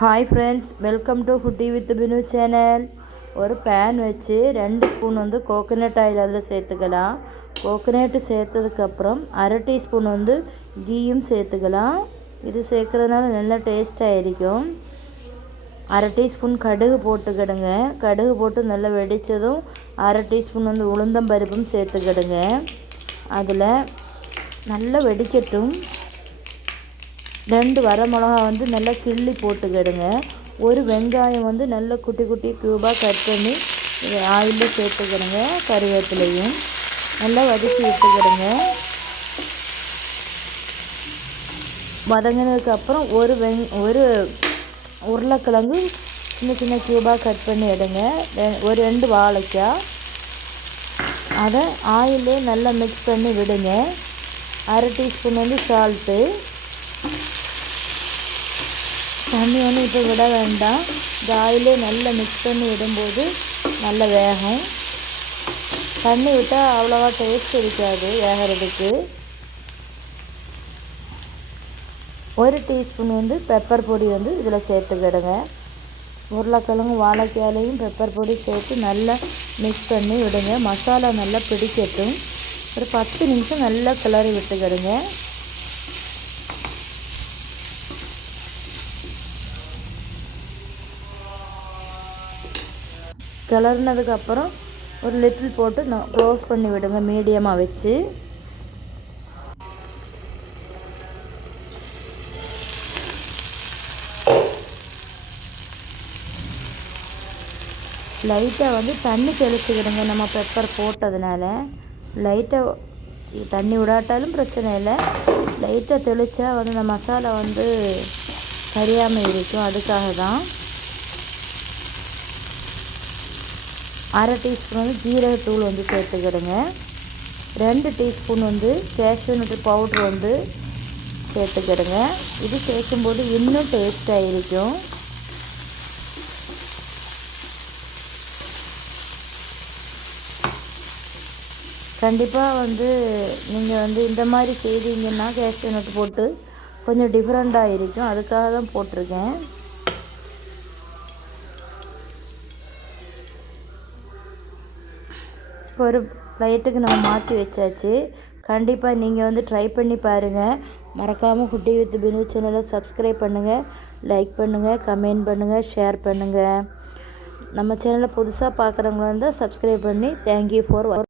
Hi friends, welcome to Foodie with Binu channel. ஒரு pan வச்சு 2 spoon வந்து coconut oil அதில் சேர்த்துக்கலாம். கோகனட் சேர்த்ததுக்கு அப்புறம் 1/2 டீஸ்பூன் வந்து கீயும் சேர்த்துக்கலாம். இது சேர்க்கறதுனால நல்ல டேஸ்டா இருக்கும். 1/2 டீஸ்பூன் கடுகு போட்டுக்கிடுங்க. கடுகு போட்டு நல்லா வெடிச்சதும் 1/2 டீஸ்பூன் வந்து உளுந்தம் பருப்பும் சேர்த்துக்கிடுங்க. அதில் நல்லா வெடிக்கட்டும். 2 வரமிளகா வந்து நல்லா கிள்ளி போட்டுக்கிடுங்க. ஒரு வெங்காயம் வந்து நல்லா குட்டி குட்டி க்யூபாக கட் பண்ணி ஆயிலில் சேர்த்துக்கிடுங்க. கருவேப்பிலையும் நல்லா வதக்கி விட்டுக்கிடுங்க. வதங்கினதுக்கப்புறம் ஒரு உருளைக்கிழங்கு சின்ன சின்ன க்யூபாக கட் பண்ணி எடுங்க. ஒரு 2 வாழைக்காய் அதை ஆயிலே நல்லா மிக்ஸ் பண்ணி விடுங்க. 1/2 டீஸ்பூன் வந்து சால்ட்டு. தண்ணி ஒன்றும் இப்போ விட வேண்டாம். இந்த ஆயிலே நல்லா மிக்ஸ் பண்ணி விடும்போது நல்லா வேகும். தண்ணி விட்டால் அவ்வளோவா டேஸ்ட் இருக்காது வேகிறதுக்கு. 1 டீஸ்பூன் வந்து பெப்பர் பொடி வந்து இதில் சேர்த்துக்கிடுங்க. உருளைக்கிழங்கு வாழைக்காயிலையும் பெப்பர் பொடி சேர்த்து நல்லா மிக்ஸ் பண்ணி விடுங்க. மசாலா நல்லா பிடிக்கட்டும். ஒரு 10 நிமிஷம் நல்லா கிளறி விட்டுக்கிடுங்க. கிளறினதுக்கப்புறம் ஒரு லிட்டில் போட்டு க்ளோஸ் பண்ணி விடுங்க மீடியமாக வச்சு. லைட்டாக வந்து தண்ணி தெளிச்சுக்கிடுங்க. நம்ம பெப்பர் போட்டதுனால லைட்டாக தண்ணி விடாட்டாலும் பிரச்சனை இல்லை. லைட்டாக தெளித்தா வந்து இந்த மசாலா வந்து கரியாமல் இருக்கும். அதுக்காக தான். 1/2 டீஸ்பூன் வந்து ஜீரகத்தூள் வந்து சேர்த்துக்கிடுங்க. 2 டீஸ்பூன் வந்து கேஷ்யூ நட் பவுட்ரு வந்து சேர்த்துக்கிடுங்க. இது சேர்க்கும்போது இன்னும் டேஸ்ட்டாக இருக்கும். கண்டிப்பாக வந்து நீங்கள் வந்து இந்த மாதிரி செய்தீங்கன்னா கேஷ்யூ நட் போட்டு கொஞ்சம் டிஃப்ரெண்ட்டாக இருக்கும். அதுக்காக தான் போட்டிருக்கேன். ஒரு பிளேட்டுக்கு நம்ம மாற்றி வச்சாச்சு. கண்டிப்பாக நீங்கள் வந்து ட்ரை பண்ணி பாருங்கள். மறக்காமல் ஃபுட்டி வித் பினு சேனலை சப்ஸ்கிரைப் பண்ணுங்கள், லைக் பண்ணுங்கள், கமெண்ட் பண்ணுங்கள், ஷேர் பண்ணுங்கள். நம்ம சேனலை புதுசாக பார்க்குறவங்களா இருந்தால் சப்ஸ்கிரைப் பண்ணி தேங்க்யூ ஃபார்